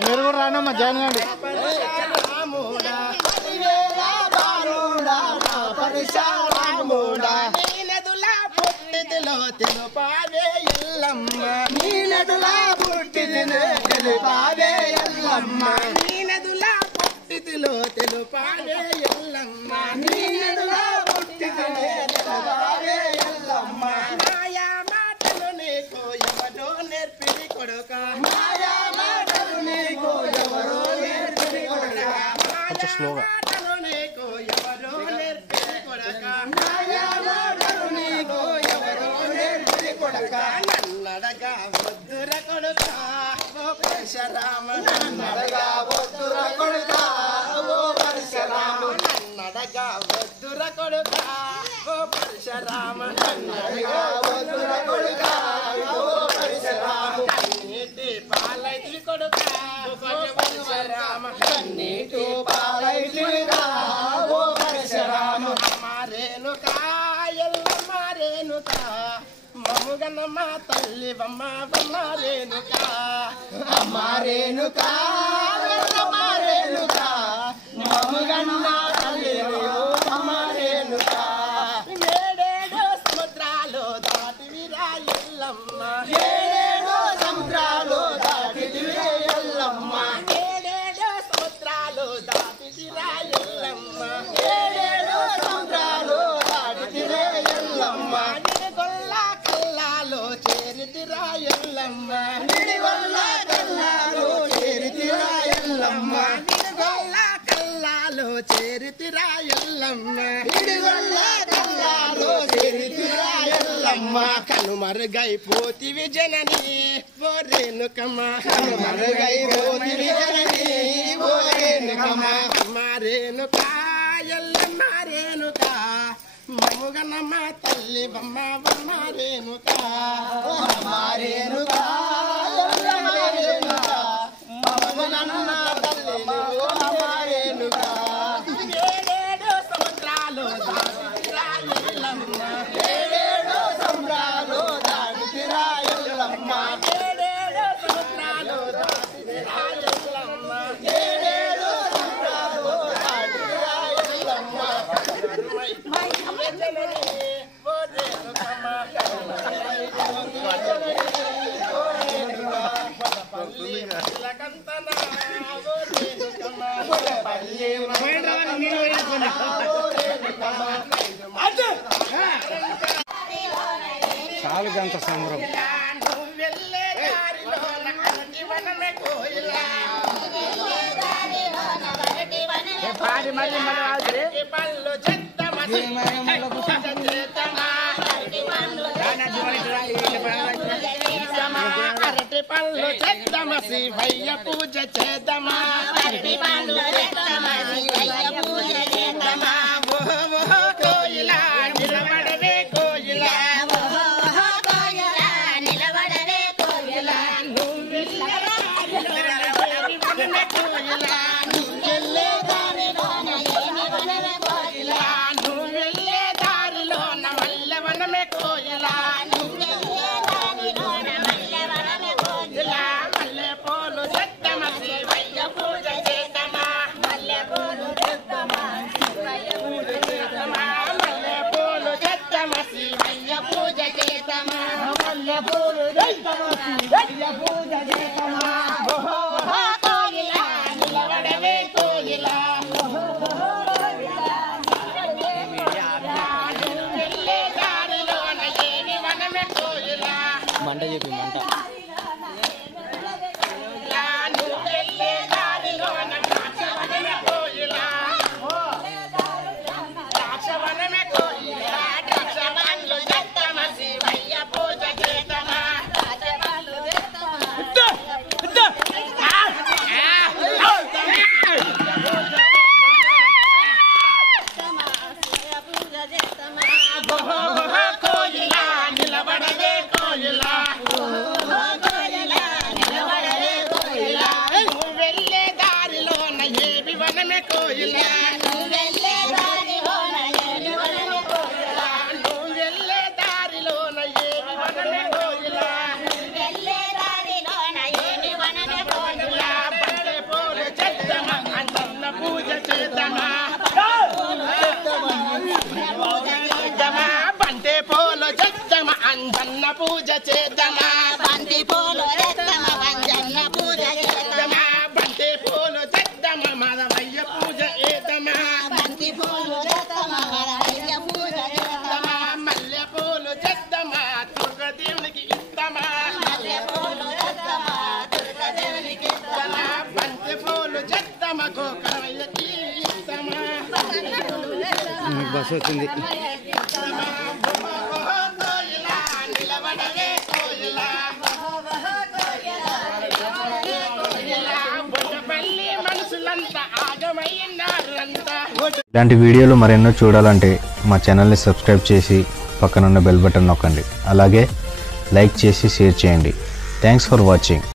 మీరు కూడా రానమ్మా జాయిన్ కండి. తెలుపావే ఎల్లమ్మ నీ నదులా పుట్టిదిలో తెలుపావే ఎల్లమ్మ నీ నదులా పుట్టిదిలో తెలుపావే ఎల్లమ్మ నీ నదులా పుట్టిదిలో తెలుపావే ఎల్లమ్మ మాయా మాటలు నీకు ఎవరో నేర్పిది కొడుక మాయా మాటలు నీకు ఎవరో నేర్పిది కొడుక మాటలు నీకు ఎవరో నేర్పిది కొడుక మాయా మాటలు నీకు ఎవరో నేర్పిది కొడుక నన్నడగా వద్దుర కొడుక ఓ పరశురామ నన్నడగా వద్దుర కొడుక ఓ పరశురామ నన్నడగా వద్దుర కొడుక ఓ పరశురామ నన్నడగా వద్దుర కొడుక ఓ పరశురామ కన్నీటి పాలైతి కొడుక ఓ పరశురామ కన్నీటి పాలైతిగా ఓ పరశురామ అమ్మారేనుకా ఎల్లమ్మ రేణుకా మముగనమ్మ తల్లివమ్మ వమ్మ రేణుకా అమ్మ రేణుకా అమ్మ రేణుకా మముగన్న తల్లివమ్మ రేణుకా ఏడేడు సముద్రాలు దాటివిరా ఎల్లమ్మ ఏడేడు సముద్రాలు దాటివిరా ఎల్లమ్మ ఏడేడు సముద్రాలు దాటివిరా ఎల్లమ్మ ఏడేడు సముద్రాలు దాటివిరా ఎల్లమ్మ చేరితిరా ఎల్లమ్మ నిడివల్ల కల్లాలో చేరితిరా ఎల్లమ్మ నిడివల్ల కల్లాలో చేరితిరా ఎల్లమ్మ నిడివల్ల కల్లాలో చేరితిరా ఎల్లమ్మ కనుమరుగైపోతివి జనని ఓ రేణుకమ్మ కనుమరుగైపోతివి జనని ఓ రేణుకమ్మ అమ్మ రేణుకా ఎల్లమ్మ రేణుకా మముగనమ్మ తల్లి బమ్మ బమ్మ రేణుకా అమ్మ రేణుకా ఎల్లమ్మ రేణుకా మముగనమ్మ తల్లి బమ్మ రేణుకా ఏడేడు సముద్రాలు దాటితిరా ఎల్లమ్మ ఏడేడు సముద్రాలు దాటితిరా ఎల్లమ్మ ఏడేడు సముద్రాలు దాటితిరా ఎల్లమ్మ ఏడేడు సముద్రాలు దాటితిరా ఎల్లమ్మ చాలు గంట సంబరం. అరటి పళ్ళు చేద్దామా శివయ్య పూజ చేద్దామా అరటి పళ్ళు చేద్దామా శివయ్య పూజ చేద్దామా కోయిలా నిలబడవే కోయిలా నిలబడవే కోయిలా నువ్వెళ్ళే దారిలోన మల్లెవనమే కోయిలా మల్లెపూలు చెత్తమ శివయ్య పూజ చేద్దామా మల్లెపూలు చెత్తమ మల్లెపూలు చెత్తమ శివయ్య పూజ చేద్దామా మల్లెపూలు చెత్తమ శివయ్య పూజ చేద్దామా కోయిలా నిలబడవే కోయిలా వెళ్ళే దారిలోన ఏమి వనమే కోయిలా మంట చెప్పి మంట పూజ చేద్దామా బంతి పూలు తెద్దమ వంజన్న పూజ చేద్దామా బంతి పూలు తెద్దమా మాధవయ్య పూజ చేద్దామా బంతి పూలు తెద్దమ వరయ్య పూజ చేద్దామా మల్లె పూలు తెద్దమా దుర్గదేవునికి ఇద్దామా మల్లె పూలు తెద్దమ దుర్గదేవునికి ఇద్దామా బంతి పూలు తెద్దమా గోకరయ్యకి ఇద్దామా బస్సు వచ్చింది. నిలబడవే కోయిలా బొమ్మపల్లి మనుషులంతా ఆగమైనారంతా ఇలాంటి వీడియోలు మరెన్నో చూడాలంటే మా ఛానల్ని సబ్స్క్రైబ్ చేసి పక్కనున్న బెల్ బటన్ నొక్కండి. అలాగే లైక్ చేసి షేర్ చేయండి. Thanks for watching.